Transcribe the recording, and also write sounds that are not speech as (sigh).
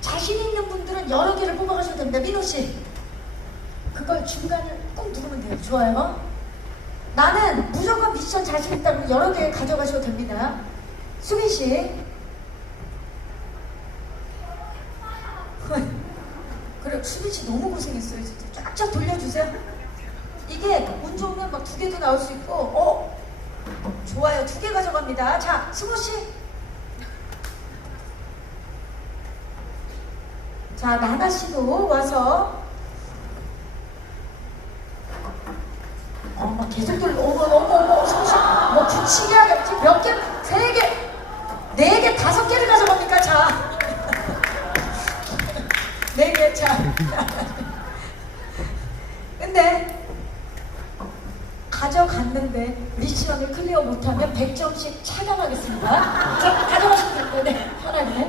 자신 있는 분들은 여러 개를 뽑아가셔도 됩니다. 민호 씨. 그걸 중간을 꼭 누르면 돼요. 좋아요. 나는 무조건 미션 자신 있다고 여러 개 가져가셔도 됩니다. 수빈 씨. (laughs) 그래, 수빈 씨 너무 고생했어요. 진짜 쫙쫙 돌려주세요. 이게 운 좋으면 막 두 개도 나올 수 있고, 어? 좋아요. 두 개 가져갑니다. 자, 승호 씨. 자, 나나 씨도 와서 어, 막 계속 돌려. 어머, 어머, 어머, 씨. 뭐 붙이게 하겠지? 몇 개? 세 개? 네 개, 다섯 개를 가져갑니까? 자. (laughs) 네 개, 자. (laughs) 근데 가져갔는데 리시방을 클리어 못하면 100점씩 차감하겠습니다. 자,